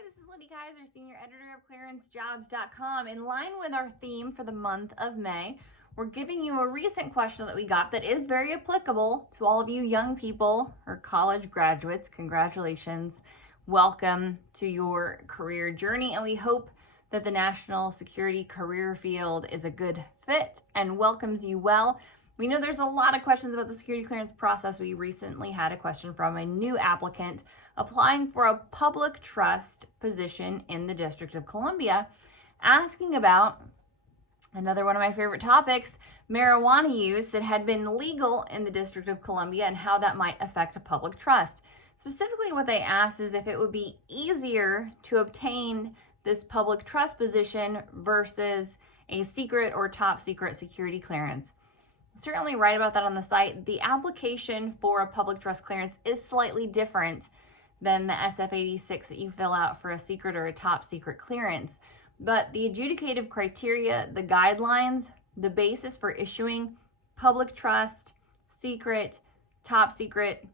Hi, this is Lindy Kaiser, Senior Editor of ClearanceJobs.com. In line with our theme for the month of May, we're giving you a recent question that we got that is very applicable to all of you young people or college graduates. Congratulations. Welcome to your career journey, and we hope that the national security career field is a good fit and welcomes you well. We know there's a lot of questions about the security clearance process. We recently had a question from a new applicant applying for a public trust position in the District of Columbia, asking about another one of my favorite topics, marijuana use that had been legal in the District of Columbia and how that might affect a public trust. Specifically, what they asked is if it would be easier to obtain this public trust position versus a secret or top secret security clearance. Certainly write about that on the site. The application for a public trust clearance is slightly different than the SF-86 that you fill out for a secret or a top secret clearance. But the adjudicative criteria, the guidelines, the basis for issuing public trust, secret, top secret,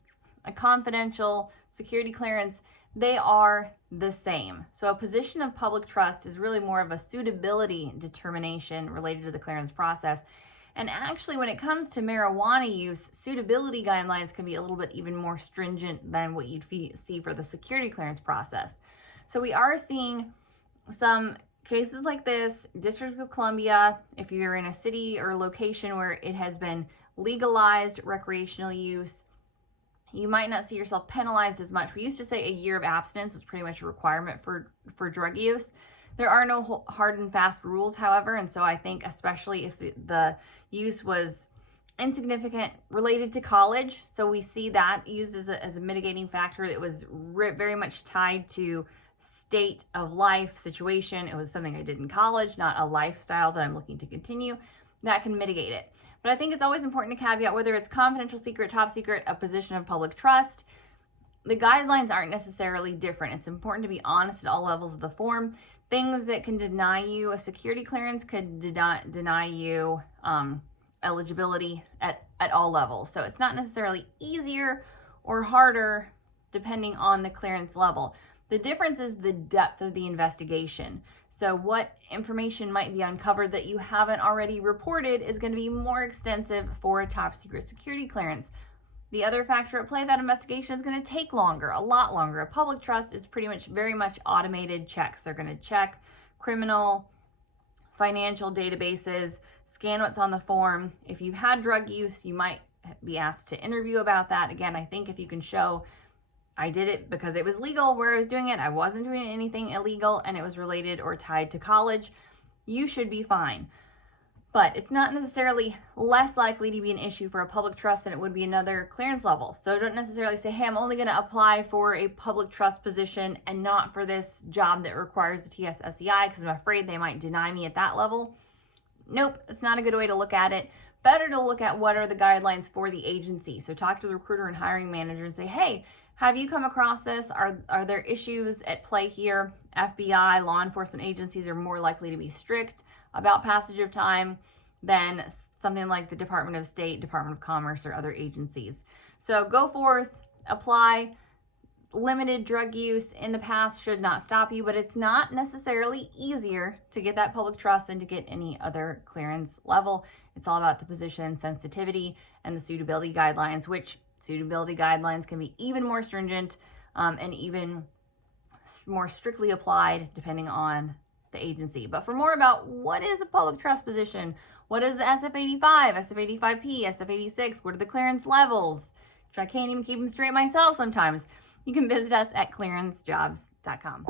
a confidential security clearance, they are the same. So a position of public trust is really more of a suitability determination related to the clearance process. And actually, when it comes to marijuana use, suitability guidelines can be a little bit even more stringent than what you'd see for the security clearance process. So we are seeing some cases like this, District of Columbia, if you're in a city or location where it has been legalized recreational use, you might not see yourself penalized as much. We used to say a year of abstinence was pretty much a requirement for drug use. There are no hard and fast rules, however, and so I think especially if the use was insignificant related to college, so we see that used as a mitigating factor that was very much tied to state of life situation. It was something I did in college, not a lifestyle that I'm looking to continue. That can mitigate it. But I think it's always important to caveat whether it's confidential, secret, top secret, a position of public trust. The guidelines aren't necessarily different. It's important to be honest at all levels of the form. Things that can deny you a security clearance could deny you eligibility at all levels. So it's not necessarily easier or harder depending on the clearance level. The difference is the depth of the investigation. So what information might be uncovered that you haven't already reported is going to be more extensive for a top secret security clearance. The other factor at play, that investigation is going to take longer, a lot longer. A public trust is pretty much very much automated checks. They're going to check criminal, financial databases, scan what's on the form. If you've had drug use, you might be asked to interview about that. Again, I think if you can show I did it because it was legal where I was doing it, I wasn't doing anything illegal, and it was related or tied to college, you should be fine. But it's not necessarily less likely to be an issue for a public trust than it would be another clearance level. So don't necessarily say, hey, I'm only going to apply for a public trust position and not for this job that requires a TS-SCI because I'm afraid they might deny me at that level. Nope, it's not a good way to look at it. Better to look at what are the guidelines for the agency. So talk to the recruiter and hiring manager and say, hey, have you come across this? Are there issues at play here? FBI, law enforcement agencies are more likely to be strict about passage of time than something like the Department of State, Department of Commerce, or other agencies. So go forth, apply. Limited drug use in the past should not stop you, but it's not necessarily easier to get that public trust than to get any other clearance level. It's all about the position, sensitivity, and the suitability guidelines, which suitability guidelines can be even more stringent and even more strictly applied depending on the agency. But for more about what is a public trust position, what is the SF-85, SF-85P, SF-86, what are the clearance levels, which I can't even keep them straight myself sometimes, you can visit us at ClearanceJobs.com.